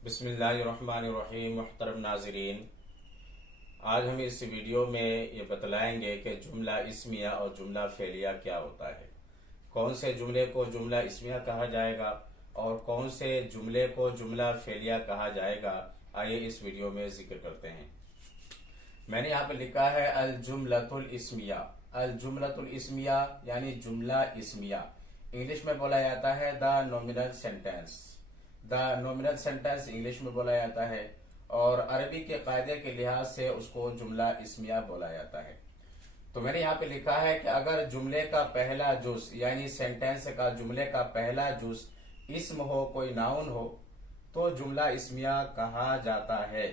बिस्मिल्लाहिर्रहमानिर्रहीम। मुहतरम नाज़रीन, आज हम इस वीडियो में ये बतलाएंगे कि जुमला इस्मिया और जुमला फेलिया क्या होता है, कौन से जुमले को जुमला इस्मिया कहा जाएगा और कौन से जुमले को जुमला फेलिया कहा जाएगा। आइए इस वीडियो में जिक्र करते हैं। मैंने यहाँ पे लिखा है अल जुमलतुल इस्मिया। अल जुमलतुल इस्मिया यानी जुमला इस्मिया इंग्लिश में बोला जाता है the nominal sentence. The nominal sentence English में बोला जाता है और अरबी के कायदे के लिहाज से उसको जुमला इस्मिया बोला जाता है। तो मैंने यहाँ पे लिखा है कि अगर जुमले का पहला जुज यानी सेंटेंस का जुमले का पहला जुज इस्म हो, कोई नाउन हो, तो जुमला इस्मिया कहा जाता है।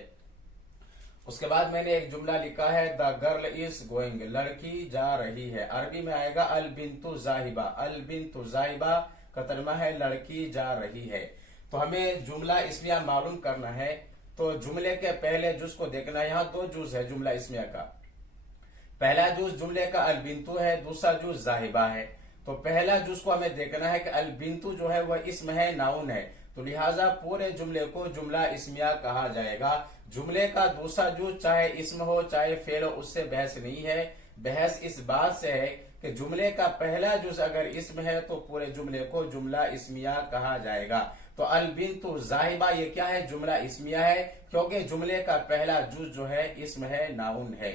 उसके बाद मैंने एक जुमला लिखा है द गर्ल इज गोइंग, लड़की जा रही है। अरबी में आएगा अल बिन्तु जाहिबा। अल बिन्तु जाहिबा का तर्जुमा है लड़की जा रही है। तो हमें जुमला इस्मिया मालूम करना है, तो जुमले के पहले जुज को देखना है। यहाँ दो जुज है जुमला इस्मिया का। पहला जुज जुमले का अल बिन्तु है, दूसरा जुज जाहिबा है। तो पहला जुज को हमें देखना है कि अल बिन्तु जो है वह इस्म है, नाउन है, तो लिहाजा पूरे जुमले को जुमला इस्मिया कहा जाएगा। जुमले का दूसरा जुज चाहे इस्म हो चाहे फेल हो, उससे बहस नहीं है। बहस इस बात से है कि जुमले का पहला जुज अगर इस्म है तो पूरे जुमले को जुमला इस्मिया कहा जाएगा। तो अल बिन्तु जाहिबा ये क्या है? जुमला इस्मिया है, क्योंकि जुमले का पहला जुज जो है इस्म है, नाउन है।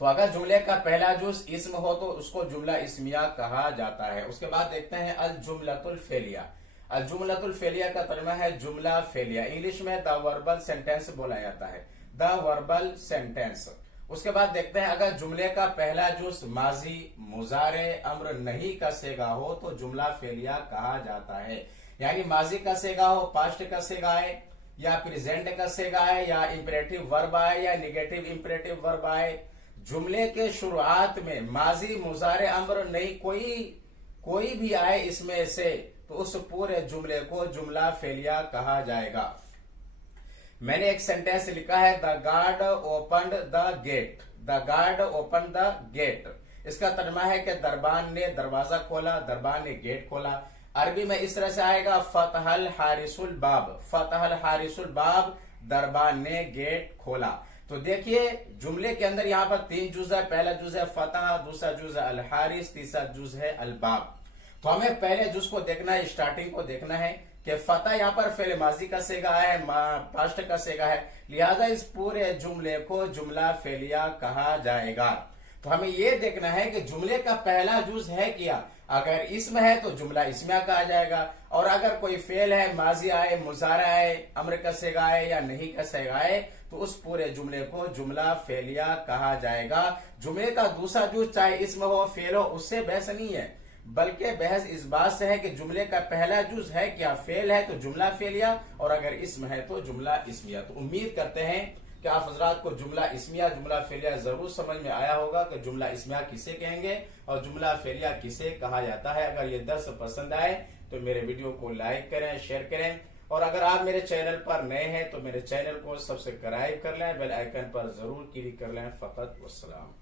तो अगर जुमले का पहला जुज इस्म हो तो उसको जुमला इस्मिया कहा जाता है। उसके बाद देखते हैं अल जुमलतुल फेलिया। अल जुमलतुल फेलिया का तर्जुमा है जुमला फेलिया। इंग्लिश में द वर्बल सेंटेंस बोला जाता है, द वर्बल सेंटेंस। उसके बाद देखते हैं अगर जुमले का पहला जुज माजी, मुजारे, अम्र नहीं का सेगा हो तो जुमला फेलिया कहा जाता है। यानी माजी का सेगा हो, पास्ट का सेगा है, या प्रेजेंट का सेगा है, या इंपरेटिव वर्ब आए या निगेटिव इंपरेटिव वर्ब आए, जुमले के शुरुआत में माजी, मुजारे, अम्र नहीं कोई भी आए इसमें से, तो उस पूरे जुमले को जुमला फेलिया कहा जाएगा। मैंने एक सेंटेंस लिखा है the guard opened the gate. The guard open the gate, इसका तर्जुमा है कि दरबान ने दरवाजा खोला, दरबान ने गेट खोला। अरबी में इस तरह से आएगा फतहल हारिसुल बाब। फतहल हारिसुल बाब, दरबान ने गेट खोला। तो देखिए जुमले के अंदर यहाँ पर तीन जुज है। पहला जुज है फतह, दूसरा जुज है अल हारिस, तीसरा जुज है अल बाब। तो हमें पहले जुज को देखना है, स्टार्टिंग को देखना है कि फतह यहाँ पर फेल माजी का सेगा है, पास्ट का सेगा है, लिहाजा इस पूरे जुमले को जुमला फेलिया कहा जाएगा। तो हमें यह देखना है कि जुमले का पहला जुज है क्या। अगर इस्म है तो जुमला इस्मिया कहा जाएगा, और अगर कोई फेल है, माजी आए, मुजारा आए, अम्र का सेगा आए या नहीं का सेगा आए, तो उस पूरे जुमले को जुमला फेलिया कहा जाएगा। जुमले का दूसरा जुज चाहे इस्म हो फेल हो, उससे बहस नहीं है, बल्कि बहस इस बात से है कि जुमले का पहला जुज है क्या, फेल है तो जुमला फेलिया, और अगर इस्म है तो जुमला इस्मिया। तो उम्मीद करते हैं कि आप हजरात को जुमला इस्मिया जुमला फेलिया जरूर समझ में आया होगा कि जुमला इस्मिया किसे कहेंगे और जुमला फेलिया किसे कहा जाता है। अगर ये दर्स पसंद आए तो मेरे वीडियो को लाइक करें, शेयर करें, और अगर आप मेरे चैनल पर नए हैं तो मेरे चैनल को सब्सक्राइब कर लें, बेल आइकन पर जरूर क्लिक कर लें। फकत वस्सलाम।